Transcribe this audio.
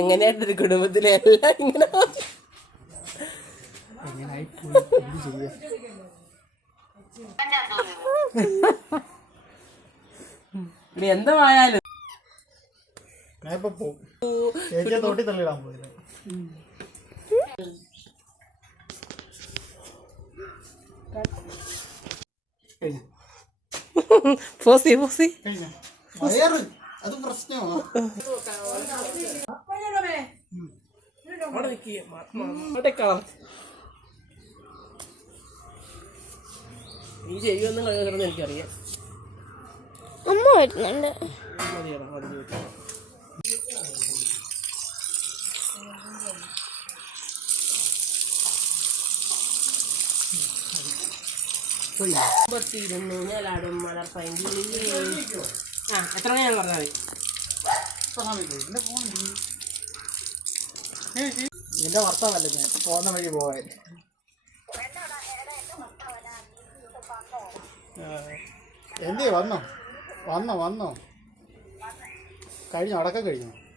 എങ്ങനെയായിട്ടൊരു കുടുംബത്തിലെ എല്ലാം ഇങ്ങനെ എന്തായാലും തോട്ടി തള്ളിടാൻ പോയത്. പോസി പോസി അത് പ്രശ്നമാണ്. നീ ചെയ്യുമെന്നും കിടന്ന് എനിക്കറിയാം. അമ്മ വരുന്നുണ്ട്. ൂഞ്ഞാലാടും മലർപ്പയങ്കി. എത്ര മണിയാണ് പറഞ്ഞാൽ നിന്റെ ഭർത്താവല്ല ഞാൻ പോകുന്ന വഴി പോകാൻ. എന്തേ വന്നോ വന്നോ വന്നോ കഴിഞ്ഞോ അടക്കം കഴിഞ്ഞോ?